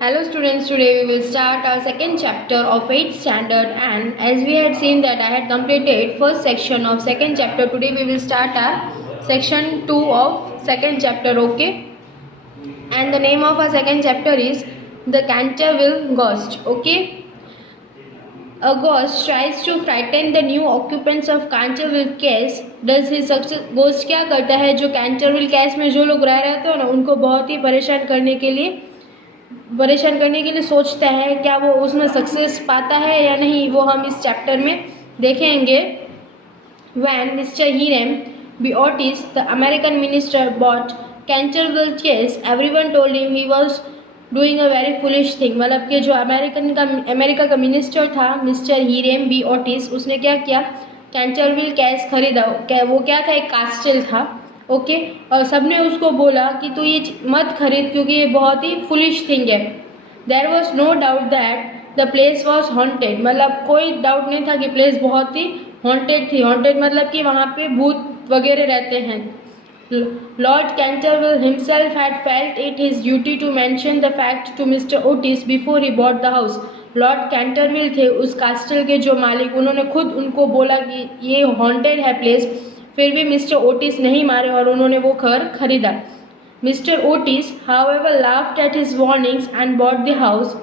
Hello students, today we will start our second chapter of 8th standard, and as we had seen that I had completed first section of second chapter, today we will start our section 2 of second chapter, okay? And the name of our second chapter is The Canterville Ghost, okay? A ghost tries to frighten the new occupants of Canterville Caves. Does his success? Ghost क्या करता है, जो Canterville Caves में जो लोग रह रहे थे ना, उनको बहुत ही परेशान करने के लिए सोचता है। क्या वो उसमें सक्सेस पाता है या नहीं, वो हम इस चैप्टर में देखेंगे। When Mr. Hiram B. Otis, the American minister, bought Canterville Chase, everyone told him he was doing a very foolish thing। मतलब कि जो अमेरिका का मिनिस्टर था मिस्टर हीरेम बी ओटिस, उसने क्या किया, कैंटरविल कैस खरीदा। वो क्या था, एक कास्टल था, ओके। और सबने उसको बोला कि तू ये मत खरीद क्योंकि ये बहुत ही फुलिश थिंग है। There was no doubt that the place was haunted. मतलब कोई डाउट नहीं था कि प्लेस बहुत ही हॉन्टेड थी। हॉन्टेड मतलब कि वहाँ पे भूत वगैरह रहते हैं। Lord Canterville himself had felt it his duty to mention the fact to Mr. Otis before he bought the house। Lord Canterville थे उस कास्टल के जो मालिक, उन्होंने खुद उनको बोला कि ये हॉन्टेड है प्लेस, फिर भी मिस्टर ओटिस नहीं मारे और उन्होंने वो घर खरीदा। Mister Otis however laughed at his warnings and bought the house।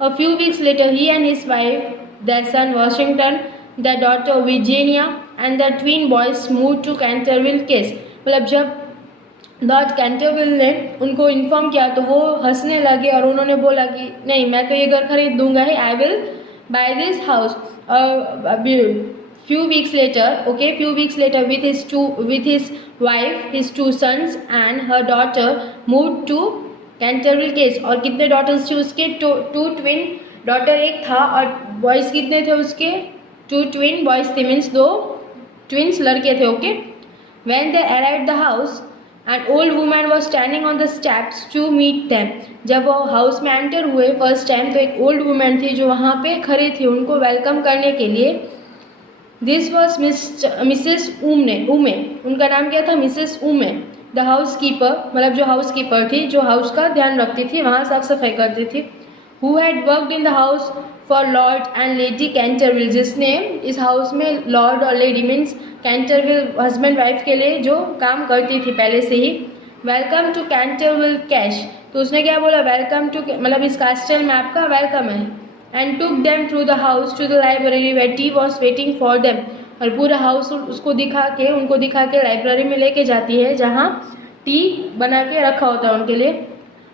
A few weeks later he and his wife, their son Washington, their daughter Virginia and their twin boys moved to Canterville Caves। मतलब जब Lord Canterville ने उनको inform किया तो वो हंसने लगे और उन्होंने बोला कि नहीं, मैं तो ये घर खरीद दूंगा ही, I will buy this house. few weeks later with his wife, his two sons and her daughter moved to Canterville Caves। और कितने डॉटर्स थे उसके, टू ट्विन डॉटर एक था, और बॉयज़ कितने थे उसके, टू ट्विन बॉयज़ थे, मीन्स दो ट्विन्स लड़के थे, okay. When they arrived the house, an old woman was standing on the steps to meet them। जब वो हाउस में एंटर हुए फर्स्ट टाइम, तो एक ओल्ड वुमेन थी जो वहाँ पे खड़ी थी उनको वेलकम करने के लिए। दिस वॉज मिसेस उमे, उनका नाम क्या था, मिसेस उमे। द हाउस कीपर, मतलब जो हाउस कीपर थी, जो हाउस का ध्यान रखती थी, वहाँ साफ सफाई करती थी। Who had worked in the house for Lord and lady Canterville, जिसने इस हाउस में लॉर्ड और lady means Canterville husband wife के लिए जो काम करती थी पहले से ही। वेलकम टू कैंटरविल कैश, तो उसने क्या बोला, वेलकम टू, मतलब इस कास्टल में आपका वेलकम है। And took them through the house to the library where tea was waiting for them. और पूरा हाउस उनको दिखा के लाइब्रेरी में लेके जाती है जहाँ टी बना के रखा होता है उनके लिए।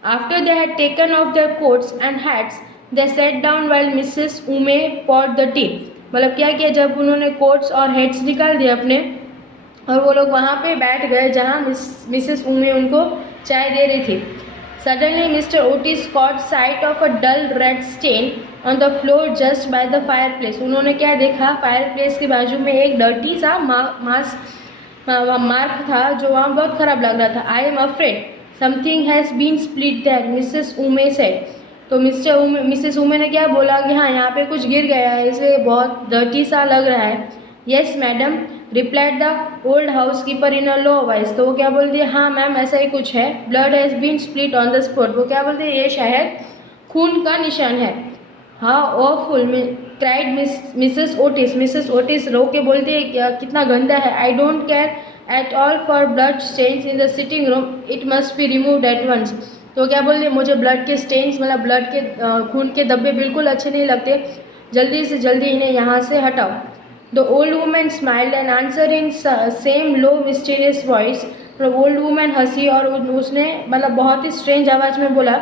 After they had taken of their quotes and hats they set down while Mrs उमे पॉट द टी। मतलब क्या किया, जब उन्होंने कोट्स और हेड्स निकाल दिए अपने, और वो लोग वहाँ पे बैठ गए जहाँ मिसेस उमे उनको चाय दे रही थी। Suddenly Mr Otis caught sight of a dull red stain on the floor just by the fireplace. उन्होंने क्या देखा, फायर प्लेस के बाजू में एक डर्टी सा मार्क था जो वहाँ बहुत खराब लग रहा था। I am afraid something has been split there, Mrs Umney said. तो मिसेस उमे ने क्या बोला कि हाँ, यहाँ पे कुछ गिर गया है, इसलिए बहुत डर्टी सा लग रहा है। Yes madam replied the old house keeper in a low voice. तो वो क्या बोलती है, हाँ मैम ऐसा ही कुछ है। Blood has been split on the spot, वो क्या बोलते हैं, ये शायद खून का निशान है। हाँ ऑफुल क्राइड मिसेस ओटिस रो के बोलती है कितना गंदा है। I don't care at all for blood stains in the sitting room, it must be removed at once. तो क्या बोल रही है, मुझे ब्लड के स्टेन्स, मतलब ब्लड के खून के धब्बे बिल्कुल अच्छे नहीं लगते, जल्दी से जल्दी इन्हें यहाँ से हटाओ। The old women smiled and answer in same low mysterious voice. Old women हंसी और उसने मतलब बहुत ही स्ट्रेंज आवाज़ में बोला,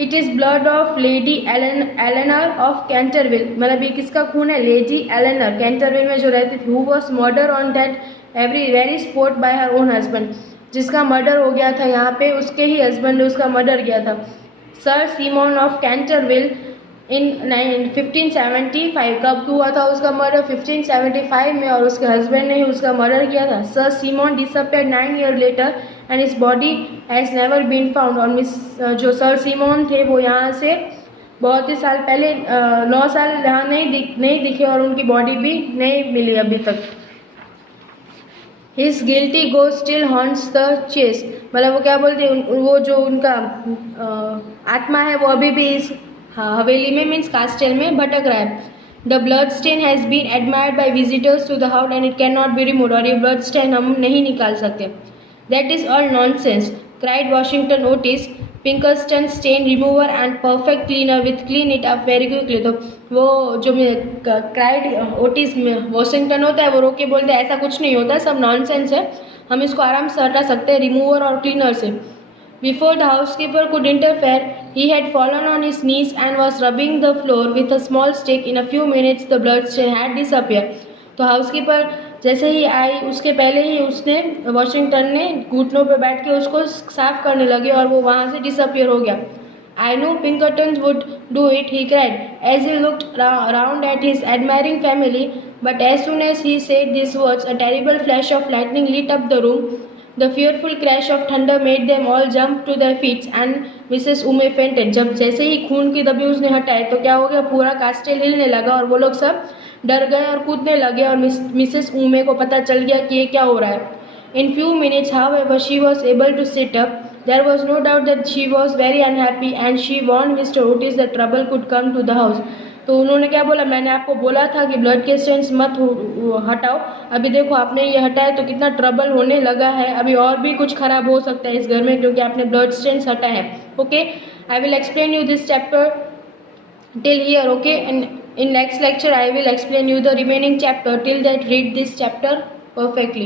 it is blood of Lady Eleanor of Canterville. मतलब ये किसका खून है, लेडी एलेनर, कैंटरविल में जो रहती थी। Who was murder on that very spot bye her own husband, जिसका मर्डर हो गया था यहाँ पे, उसके ही हस्बैंड ने उसका मर्डर किया था। सर सीमोन ऑफ कैंटरविल इन 1575, कब हुआ था उसका मर्डर, 1575 में, और उसके हस्बैंड ने ही उसका मर्डर किया था। Sir Simon disappeared 9 years later and his body has never been found. और जो सर सीमोन थे वो यहाँ से बहुत ही साल पहले 9 साल यहाँ नहीं दिखे और उनकी बॉडी भी नहीं मिली अभी तक। His guilty ghost still haunts the chase. मतलब वो क्या बोलते हैं, वो जो उनका आत्मा है वो अभी भी इस हवेली में मीन्स कास्टेल में भटक रहा है. The blood stain has been admired by visitors to the house and it cannot be removed. और ये blood stain हम नहीं निकाल सकते. That is all nonsense, cried Washington Otis. Pinkerton stain remover and perfect cleaner with clean it up very quickly. तो वो जो cried Otis Washington होता है वो रोक के बोलते हैं ऐसा कुछ नहीं होता, सब नॉनसेंस है, हम इसको आराम से हटा सकते हैं रिमूवर और क्लीनर से. Before the housekeeper could interfere, he had fallen on his knees and was rubbing the floor with a small stick. In a few minutes, the bloodstain had disappeared. तो हाउसकीपर जैसे ही आई उसके पहले ही उसने Washington ने घुटनों पे बैठ के उसको साफ करने लगे और वो वहाँ से डिसअपियर हो गया. I knew Pinkerton would do it, he cried, as he looked round at his admiring family. But as soon as he said these words, a terrible flash of lightning lit up the room. The fearful crash of thunder made them all jump to their feet and Mrs. Ume fainted. जब जैसे ही खून की दबी उसने हटाए तो क्या हो गया, पूरा कास्टेल हिलने लगा और वो लोग सब डर गए और कूदने लगे और मिसेस उमे को पता चल गया कि ये क्या हो रहा है. In few minutes, however, she was able to sit up. There was no doubt that she was very unhappy and she warned Mr. Otis that trouble could come to the house. तो उन्होंने क्या बोला, मैंने आपको बोला था कि blood के स्टेन्स मत हटाओ, अभी देखो आपने ये हटाया तो कितना ट्रबल होने लगा है, अभी और भी कुछ खराब हो सकता है इस घर में क्योंकि आपने ब्लड स्टेन्स हटाए हैं. Okay, I will explain you this chapter till here. Okay, and in next lecture I will explain you the remaining chapter. Till that, read this chapter perfectly.